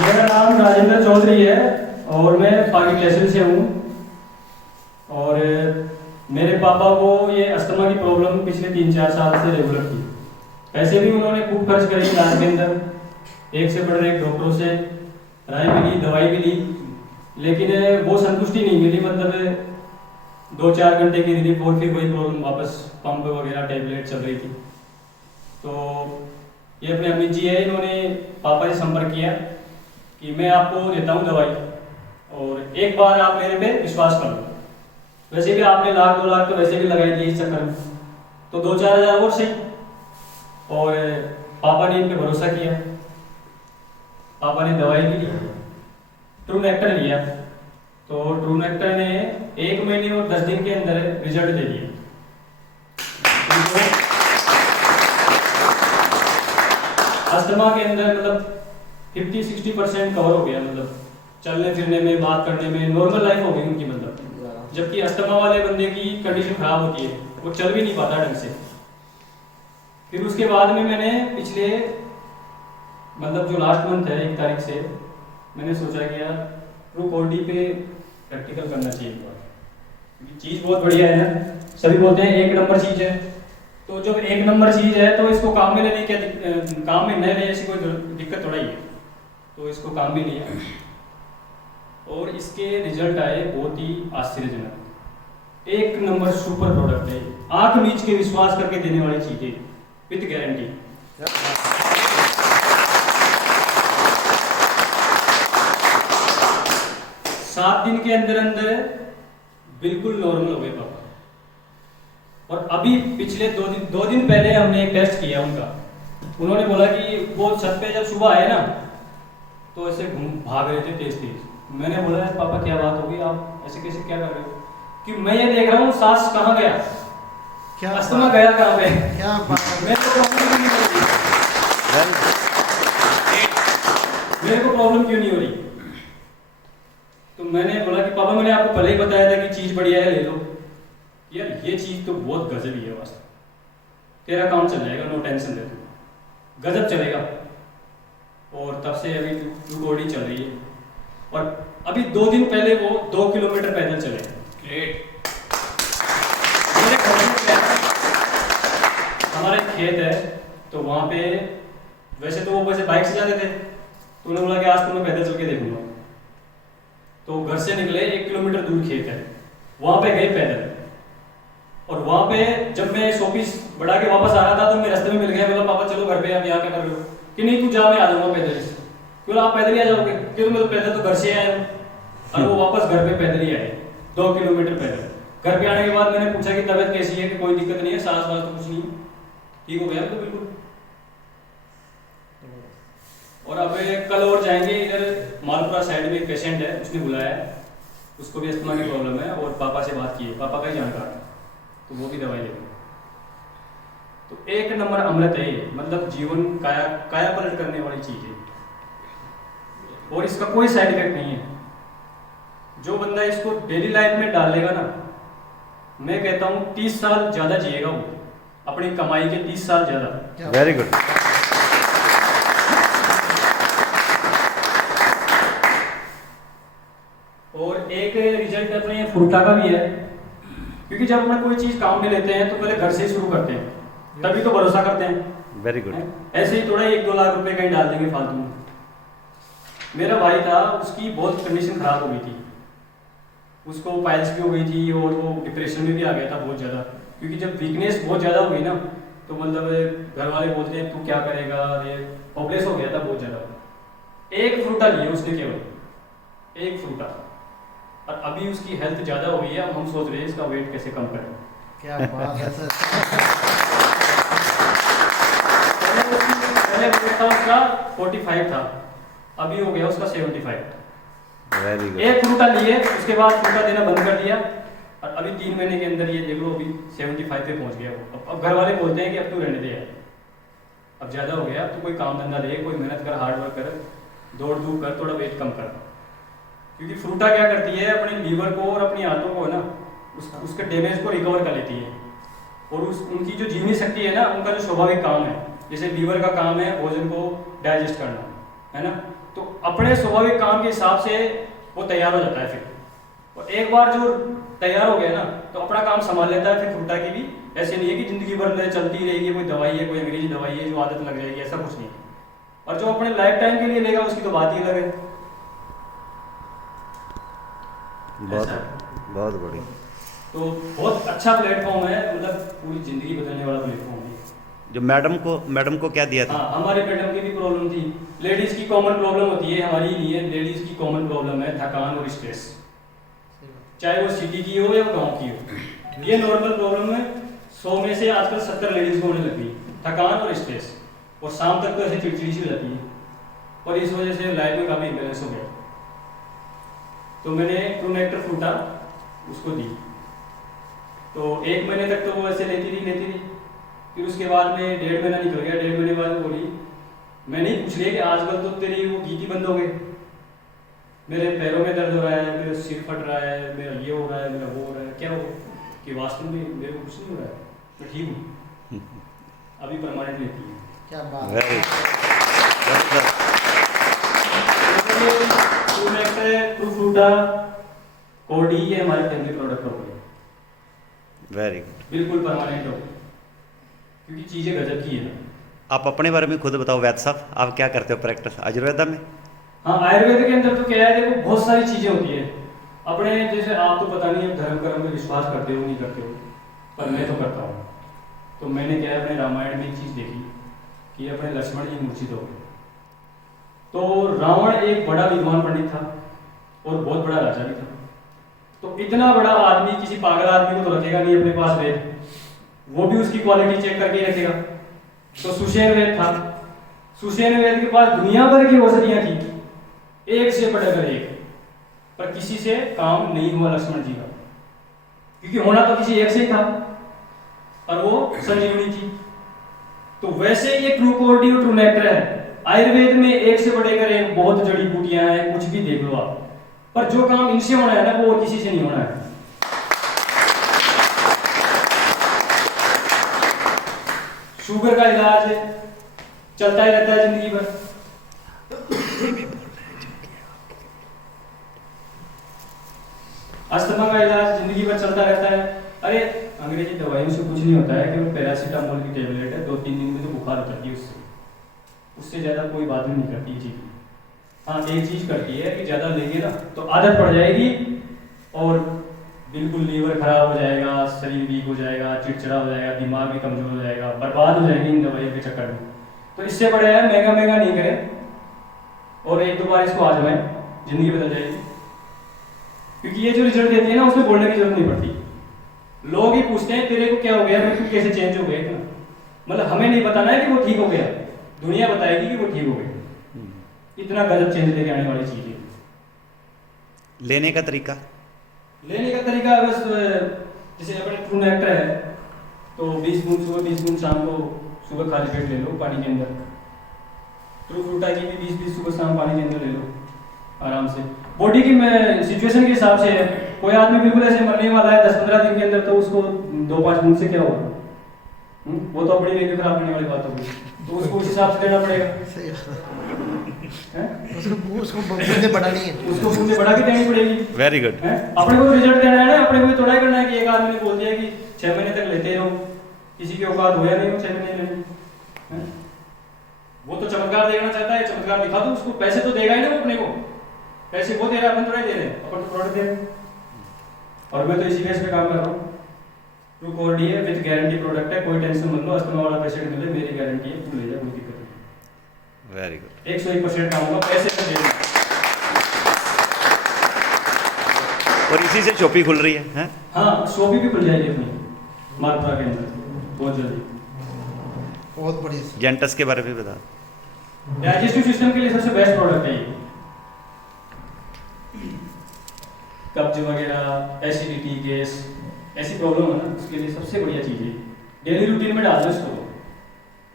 मेरा नाम राजेंद्र चौधरी है और मैं पागी तहसील से हूँ। और मेरे पापा को ये अस्थमा की प्रॉब्लम पिछले 3-4 साल से रेगुलर थी। पैसे भी उन्होंने खूब खर्च करे इलाज के अंदर, एक से बढ़कर एक डॉक्टरों से राय भी ली, दवाई भी ली, लेकिन वो संतुष्टि नहीं मिली। मतलब 2-4 घंटे की रिलीफ और फिर वही प्रॉब्लम वापस, पंप वगैरह टेबलेट चल रही थी। तो ये अपने अमित जी है, इन्होंने पापा से संपर्क किया कि मैं आपको देता हूँ दवाई और एक बार आप मेरे पे विश्वास कर लो। वैसे भी आपने 1-2 लाख तो वैसे भी लगाई दिए इस चक्कर में, तो 2-4 हज़ार और सही। और पापा ने इन पे भरोसा किया, पापा ने दवाई भी ली, ट्रूनेक्टर लिया। तो ट्रूनेक्टर ने 1 महीने और 10 दिन के अंदर रिजल्ट दे दिया। अस्थमा के अंदर मतलब 50-60% कवर हो गया, मतलब चलने फिरने में, बात करने में, नॉर्मल लाइफ हो गई उनकी। मतलब जबकि अस्थमा वाले बंदे की कंडीशन खराब होती है, वो चल भी नहीं पाता ढंग से। फिर उसके बाद में मैंने पिछले मतलब जो लास्ट मंथ है 1 तारीख से मैंने सोचा कि यार ट्रूकॉर्डी पे प्रैक्टिकल करना चाहिए एक बार। चीज़ बहुत बढ़िया है ना, सभी बोलते हैं 1 नंबर चीज़ है। तो जब 1 नंबर चीज़ है तो इसको काम में लेने, क्या काम में न ले ऐसी कोई दिक्कत थोड़ा ही है। तो इसको काम भी लिया और इसके रिजल्ट आए बहुत ही आश्चर्यजनक। 1 नंबर सुपर प्रोडक्ट है, आंख मीच के विश्वास करके देने वाली चीज़ है, विद गारंटी। 7 दिन के अंदर अंदर बिल्कुल नॉर्मल हो गए पापा। और अभी पिछले 2 दिन पहले हमने एक टेस्ट किया उनका। उन्होंने बोला कि वो छत पे जब सुबह आए ना तो ऐसे भाग रहे थे तेज तेज। मैंने बोला पापा क्या बात होगी, आप ऐसे कैसे क्या कर रहे हो? कि मैं ये देख रहा हूँ सांस कहाँ गया, क्या अस्थमा गया कहाँ पे? क्या मेरे को प्रॉब्लम क्यों नहीं हो रही? तो मैंने बोला कि पापा मैंने आपको पहले ही बताया था कि चीज़ बढ़िया है, ले लो। यार ये चीज़ तो बहुत गजब ही है वास्तव, तेरा काम चल जाएगा, नो टेंशन ले, तू गजब चलेगा। और तब से अभी ट्रूकॉर्डी चल रही है। और अभी 2 दिन पहले वो 2 किलोमीटर पैदल चले। ग्रेट। हमारा एक खेत है तो वहाँ पे, वैसे तो वो वैसे बाइक से जाते थे, तो उन्होंने बोला कि आज तो मैं पैदल चल के देखूंगा। तो घर से निकले, 1 किलोमीटर दूर खेत है, वहाँ पे गए पैदल। और वहाँ पे जब मैं शॉपिस बढ़ा के वापस आ रहा था तो मैं रास्ते में मिल गया। बोला पापा चलो घर पे, आप यहाँ क्या कर रहे हो? कि नहीं तू जा, मैं आ जाऊँगा पैदल से। क्यों आप पैदल ही आ जाओगे? क्यों? मैं तो पैदल तो घर से आया हूँ। और वो वापस घर पे पैदल ही आए, 2 किलोमीटर पैदल। घर पे आने के बाद मैंने पूछा कि तबीयत कैसी है, कि कोई दिक्कत नहीं है, सांस वास तो कुछ नहीं, ठीक हो गया तो बिल्कुल। और अब कल और जाएंगे, इधर मालपुरा साइड में एक पेशेंट है, उसने बुलाया है, उसको भी अस्थमा की प्रॉब्लम है और पापा से बात की है, पापा का ही जानकार है, तो वो भी दवाई लेंगे। तो 1 नंबर अमृत है ये, मतलब जीवन काया पलट करने वाली चीज़ है और इसका कोई साइड इफेक्ट नहीं है। जो बंदा इसको डेली लाइफ में डाल लेगा ना, मैं कहता हूँ 30 साल ज़्यादा जिएगा वो, अपनी कमाई के 30 साल ज़्यादा। Very good. और एक रिजल्ट अपने फ्रूटा का भी है, क्योंकि जब अपना कोई चीज़ काम में लेते हैं तो पहले घर से ही शुरू करते हैं, तभी तो भरोसा करते हैं। Very good. ऐसे ही थोड़ा 1-2 लाख रुपए कहीं डाल देंगे फालतू में। मेरा भाई था, उसकी बहुत कंडीशन खराब हो गई थी, उसको पाइल्स भी हो गई थी और वो डिप्रेशन में भी आ गया था बहुत ज़्यादा। क्योंकि जब वीकनेस बहुत ज़्यादा हो गई ना तो मतलब घर वाले बोलते हैं तू क्या करेगा, ये होपलेस हो गया था बहुत ज़्यादा। 1 फ्रूटा लिए उसने, केवल 1 फ्रूटा, और अभी उसकी हेल्थ ज़्यादा हो गई है। अब हम सोच रहे हैं इसका वेट कैसे कम करें। क्या बात है सर। पहले वेट था उसका 45 था, अभी हो गया उसका 75। Very good. 1 फ्रूटा लिए, उसके बाद फ्रूटा देना बंद कर दिया और अभी 3 महीने के अंदर ये देख लो अभी 75 पे पहुंच गया वो। अब घर वाले बोलते हैं कि अब तू रहने दे यार, अब ज़्यादा हो गया, तू कोई काम धंधा दे, कोई मेहनत कर, हार्ड वर्क कर, दौड़ धूप कर, थोड़ा वेट कम कर। क्योंकि फ्रूटा क्या करती है, अपने लीवर को और अपनी आंतों को ना उसके डैमेज को रिकवर कर लेती है। और उनकी जो जीवनी शक्ति है ना, उनका जो स्वाभाविक काम है, जैसे लीवर का काम है भोजन को डाइजेस्ट करना, है ना, तो अपने स्वाभाविक काम के हिसाब से वो तैयार हो जाता है फिर। और एक बार जो तैयार हो गया ना तो अपना काम संभाल लेता है फिर फ्रूटा की भी। ऐसे नहीं है कि जिंदगी भर में चलती रहेगी, कोई दवाई है, कोई अंग्रेजी दवाई है जो आदत लग जाएगी, ऐसा कुछ नहीं है। और जो अपने लाइफ टाइम के लिए लेगा उसकी तो बात ही अलग है। बहुत बहुत बढ़िया। तो बहुत अच्छा प्लेटफॉर्म है, मतलब पूरी जिंदगी बदलने वाला प्लेटफॉर्म है। जो मैडम को क्या दिया था? हाँ, हमारी मैडम की भी प्रॉब्लम थी। लेडीज की कॉमन प्रॉब्लम होती है, हमारी नहीं है, लेडीज की कॉमन प्रॉब्लम है थकान और स्ट्रेस, चाहे वो सिटी की हो या गांव की हो। ये नॉर्मल प्रॉब्लम है, 100 में से आजकल 70 लेडीज को होने लगी थकान और स्ट्रेस। और शाम तक तो ऐसे चिड़चिड़ी सी रहती है, और इस वजह से लाइफ में काफी इम्बेलेंस हो गया। तो मैंने ट्रूनेक्टर फ्रूटा उसको दी, तो 1 महीने तक तो वो ऐसे लेती रही। फिर उसके बाद में 1.5 महीना निकल गया। 1.5 महीने बाद बोली, मैंने ही पूछ लिया कि आजकल तो तेरी वो गीत ही बंद हो गए, मेरे पैरों में दर्द हो रहा है, मेरा सिर फट रहा है, मेरा ये हो रहा है, मेरा वो हो रहा है। क्या हो कि वास्तव में मेरे को कुछ नहीं हो रहा है, मैं ठीक हूँ, अभी परमानेंट लेती है। क्या बात वेरी ट्रू फ्रूटा कोडी ये हमारे फैमिली प्रोडक्ट हो गए, वेरी गुड। बिल्कुल परमानेंट हो, क्योंकि चीजें गजब की है ना। आप अपने बारे में खुद बताओ वैद्य साहब, आप क्या करते हो प्रैक्टिस आयुर्वेदा में? हाँ, आयुर्वेद के अंदर तो क्या है, देखो बहुत सारी चीजें होती है अपने। जैसे आप तो पता नहीं धर्म कर्म में विश्वास करते हो नहीं करते हो, पर मैं तो करता हूँ। तो मैंने क्या है, अपने रामायण में एक चीज देखी कि अपने लक्ष्मण जी मूर्छित हो गए। तो रावण एक बड़ा विद्वान पंडित था और बहुत बड़ा राजा भी था। तो इतना बड़ा आदमी किसी पागल आदमी को तो रखेगा नहीं अपने पास वेद, वो भी उसकी क्वालिटी चेक करके ही रखेगा। तो सुषेण वेद था, सुषेण वेद के पास दुनिया भर की औषधियां थी, एक से बढ़कर एक, पर किसी से काम नहीं हुआ लक्ष्मण जी का, क्योंकि होना तो किसी एक से ही था, और वो संजीवनी थी। तो वैसे ये ट्रूकोर्डी और ट्रूनेक्टर है, आयुर्वेद में एक से बढ़कर एक बहुत जड़ी बूटियां हैं, कुछ भी देख लो आप, पर जो काम इनसे होना है ना वो और किसी से नहीं होना है। शुगर का इलाज चलता ही रहता है जिंदगी भर, अस्थमा का इलाज जिंदगी भर चलता रहता है। अरे अंग्रेजी दवाइयों से कुछ नहीं होता है, केवल पैरासीटामोल की टेबलेट है, 2-3 दिन में तो बुखार उतरती है उससे ज्यादा कोई बात नहीं करती ये चीज। हाँ, एक चीज करती है कि ज्यादा लेंगे ना तो आदत पड़ जाएगी और बिल्कुल लीवर खराब हो जाएगा, शरीर वीक हो जाएगा, चिड़चिड़ा हो जाएगा, दिमाग भी कमजोर हो जाएगा, बर्बाद हो जाएगी इन दवाइयों के चक्कर में। तो इससे बड़े है महंगा नहीं करें और 1-2 बार इसको आजमाएं, जिंदगी बदल जाएगी। क्योंकि ये जो रिजल्ट देती है ना उसमें बोलने की जरूरत नहीं पड़ती। लोग ही पूछते हैं तेरे को क्या हो गया, तू कैसे चेंज हो गया, मतलब हमें नहीं बताना है कि वो ठीक हो गया, दुनिया बताएगी कि वो ठीक हो गया। इतना गजब चेंज लेके आने वाली चीज है। लेने का तरीका बस जैसे अपने ट्रूनेक्टर है तो 20 बूंद सुबह 20 बूंद शाम को, सुबह खाली पेट ले लो पानी के अंदर। ट्रू फ्रूटा की भी 20-20 सुबह शाम पानी के अंदर ले लो आराम से। बॉडी की सिचुएशन के हिसाब से है, कोई आदमी बिल्कुल ऐसे मरने वाला है 10-15 दिन के अंदर तो उसको 2-5 बूंद से क्या होगा, वो तो अपनी वैल्यू खराब करने वाली बात होगी, तो उसको उस हिसाब से देना पड़ेगा। उसको बूंदे बढ़ानी है, उसको बूंदे बढ़ा के देनी पड़ेगी। Very good. अपने को रिजल्ट देना है ना, अपने को थोड़ा ही करना है कि एक आदमी ने बोल दिया कि 6 महीने तक लेते रहो, किसी की औकात हो या नहीं हो 6 महीने लेने। वो तो चमत्कार देखना चाहता है, चमत्कार दिखा दो उसको, पैसे तो देगा ही ना वो अपने को, पैसे वो दे रहा है, अपन थोड़ा ही दे रहे हैं, अपन तो प्रोडक्ट दे रहे हैं। और मैं तो इसी बेस पे काम कर रहा हूँ। ट्रूकोर्डी है, विद गारंटी प्रोडक्ट है, कोई टेंशन मत लो, अस्थमा वाला पेशेंट मिले मेरी गारंटी है, तुम ले जाओ, कोई दिक्कत नहीं। Very good. 101% काम होगा, पैसे तो देना। और इसी से शॉपी खुल रही है? हाँ, शॉपी भी खुल जाएगी अपनी मालपुरा के अंदर बहुत जल्दी। बहुत बढ़िया। जेंटस के बारे में बता। डाइजेस्टिव सिस्टम के लिए सबसे बेस्ट प्रोडक्ट है ये। कब्ज वगैरह, एसिडिटी, गैस, ऐसी प्रॉब्लम है ना उसके लिए सबसे बढ़िया चीज है। डेली रूटीन में डाल दो इसको,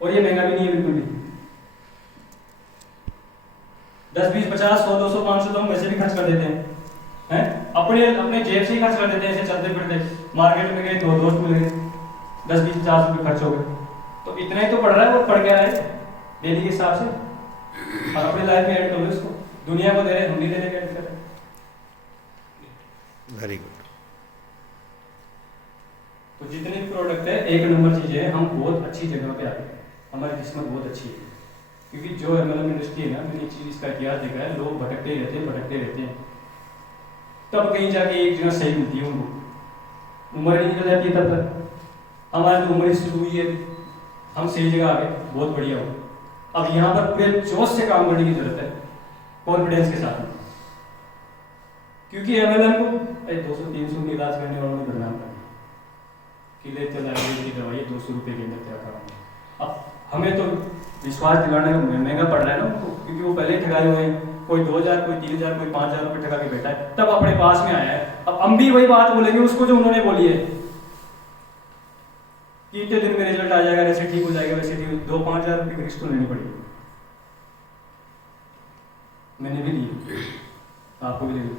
और ये महंगा भी नहीं है बिल्कुल भी। 10, 20, 50, 100, 200, 500 तो हम वैसे भी खर्च कर देते हैं, अपने जेब से ही खर्च कर देते हैं। ऐसे चलते फिरते मार्केट में गए, 2 दोस्त मिल गए, 10, 20, 50 रुपये खर्च हो गए, तो इतना ही तो पड़ रहा है। वो पड़ क्या रहा है डेली के हिसाब से, और अपनी लाइफ में ऐड कर लो इसको। दुनिया को दे रहे, हम भी देने का दिक्कत है। Very good. तो जितने भी प्रोडक्ट है, एक नंबर चीज़ है, हम बहुत अच्छी जगह पे आ गए, हमारी किस्मत बहुत अच्छी है। क्योंकि जो MLM इंडस्ट्री है ना, मैंने एक चीज़ इसका इतिहास देखा है, लोग भटकते रहते हैं, तब कहीं जाके एक जगह सही मिलती है उनको, उम्र ही निकल जाती है तब तक। हमारी तो उम्र ही शुरू हुई है, हम सही जगह आ गए, बहुत बढ़िया हो। अब यहाँ पर पूरे जोश से काम करने की जरूरत है, कॉन्फिडेंस के साथ में, क्योंकि MLM को 200-300 के इलाज करने वालों ने बदनाम कर कि ले चल आयुर्वेद की दवाई 200 रुपये के अंदर क्या कराऊंगा। अब हमें तो विश्वास दिलाने में महंगा पड़ रहा है ना उनको, क्योंकि वो पहले ठगाए हुए हैं, कोई 2000, कोई 3000, कोई 5000 रुपये ठगा के बैठा है, तब अपने पास में आया है। अब हम भी वही बात बोलेंगे उसको जो उन्होंने बोली है कि इतने दिन में रिजल्ट आ जाएगा, वैसे ठीक हो जाएगा, वैसे ठीक, 2-5 हजार रुपये की रिस्क तो लेनी पड़ेगी। मैंने भी ली, आपको भी ले ली।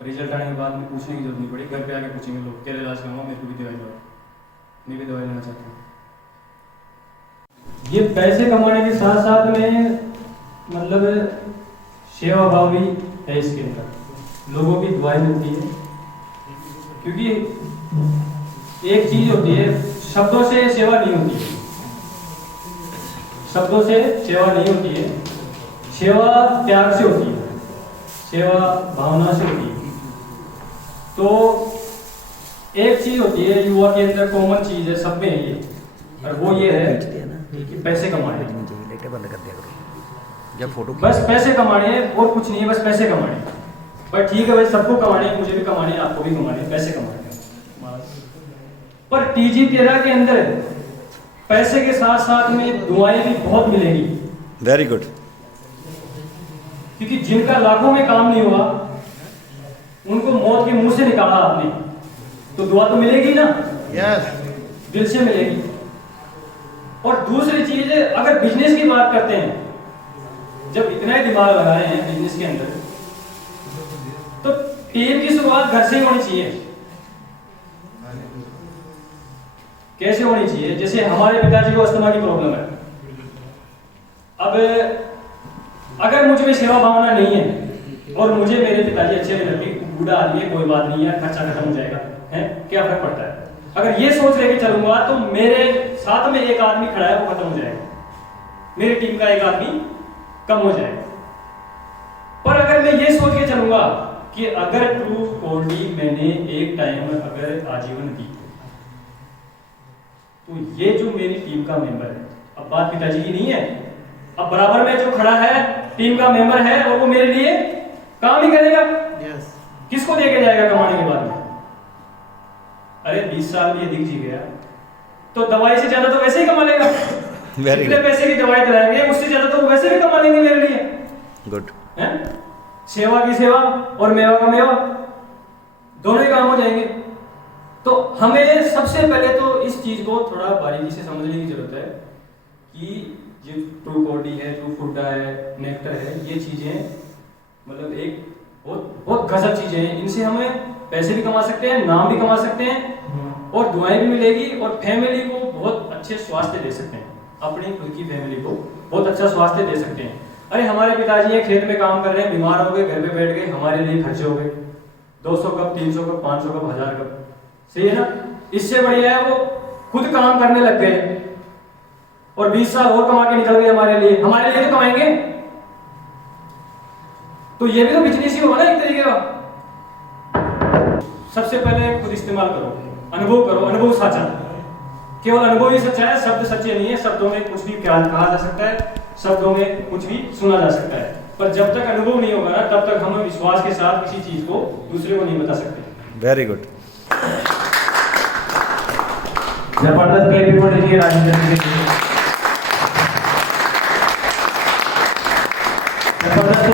रिजल्ट आने के बाद में पूछने की जरूरत नहीं पड़ी, घर पे आके पूछेंगे लोग, क्या इलाज कराऊंगा, मेरे को भी दवाई दो, मैं भी दवाई लेना चाहता हूँ। ये पैसे कमाने के साथ साथ में मतलब सेवा भाव भी है इसके अंदर, लोगों की दुआएं मिलती है। क्योंकि एक चीज होती है, शब्दों से सेवा नहीं होती है, शब्दों से सेवा नहीं होती है, सेवा त्याग से होती है, सेवा भावना से होती है। तो एक चीज होती है युवा के अंदर, कॉमन चीज है, सब में है ये, और वो ये है कि पैसे कमाने, जब फोटो बस पैसे कमाने हैं, और कुछ नहीं है, बस पैसे कमाने। पर ठीक है भाई, सबको कमाने हैं, मुझे भी कमाने हैं, आपको भी कमाने हैं, पैसे कमाने हैं। पर TG13 के अंदर पैसे के साथ साथ में दुआएं भी बहुत मिलेंगी। Very good. क्योंकि जिनका लाखों में काम नहीं हुआ, उनको मौत के मुंह से निकाला आपने, तो दुआ तो मिलेगी ना, यस, दिल से मिलेगी। और दूसरी चीज, अगर बिजनेस की बात करते हैं, जब इतना ही दिमाग लगाए हैं बिजनेस के अंदर, तो टीम की शुरुआत घर से ही होनी चाहिए। कैसे होनी चाहिए? जैसे हमारे पिताजी को अस्थमा की प्रॉब्लम है, अब अगर मुझ में सेवा भावना नहीं है और मुझे मेरे पिताजी अच्छे नहीं लगते, बूढ़ा आदमी है, कोई बात नहीं है, खर्चा खत्म हो जाएगा, है क्या फर्क पड़ता है, अगर ये सोच लेके चलूंगा तो मेरे साथ में एक आदमी खड़ा है वो खत्म हो जाएगा, मेरी टीम का एक आदमी कम हो जाएगा। पर अगर मैं ये सोच के चलूंगा कि अगर ट्रू कोडी मैंने एक टाइम अगर आजीवन दी, तो ये जो मेरी टीम का मेंबर है, अब बात पिताजी की नहीं है, अब बराबर में जो खड़ा है टीम का मेंबर है और वो मेरे लिए काम ही करेगा। यस, किसको देके जाएगा कमाने के बाद में? अरे 20 साल भी अधिक जी गया तो दवाई से ज्यादा तो वैसे ही कमा लेगा। जितने पैसे की दवाई दिलाएंगे उससे ज्यादा तो वैसे भी कमा लेंगे मेरे लिए। गुड। हैं? सेवा की सेवा और मेवा का मेवा, दोनों ही काम हो जाएंगे। तो हमें सबसे पहले तो इस चीज को थोड़ा बारीकी से समझने की जरूरत है कि जो ट्रू बॉडी है, ट्रू फूडा है, नेक्टर है, ये चीजें मतलब एक बहुत बहुत गजब चीजें हैं। इनसे हमें पैसे भी कमा सकते हैं, नाम भी कमा सकते हैं और दुआएं भी मिलेगी और फैमिली को बहुत अच्छे स्वास्थ्य दे सकते हैं, अपनी खुद की फैमिली को बहुत अच्छा स्वास्थ्य दे सकते हैं। अरे हमारे पिताजी हैं, खेत में काम कर रहे हैं, बीमार हो गए, घर पे बैठ गए, हमारे लिए खर्चे हो गए 200 कप, 300 कप, 500 कप, 1000 कप, सही है ना? इससे बढ़िया है वो खुद काम करने लग गए और 20 साल और कमा के निकल गए हमारे लिए तो कमाएंगे। तो ये भी तो बिजनेस ही होगा ना एक तरीके का। सबसे पहले खुद इस्तेमाल करो, अनुभव करो, अनुभव साचा, केवल अनुभव ही सच्चा है, शब्द सच्चे नहीं है। शब्दों में कुछ भी कहा जा सकता है, शब्दों में कुछ भी सुना जा सकता है, पर जब तक अनुभव नहीं होगा ना तब तक हम विश्वास के साथ किसी चीज को दूसरे को नहीं बता सकते। Very good. जबरदस्त क्लिप दीजिए राजेंद्र के लिए। जबरदस्त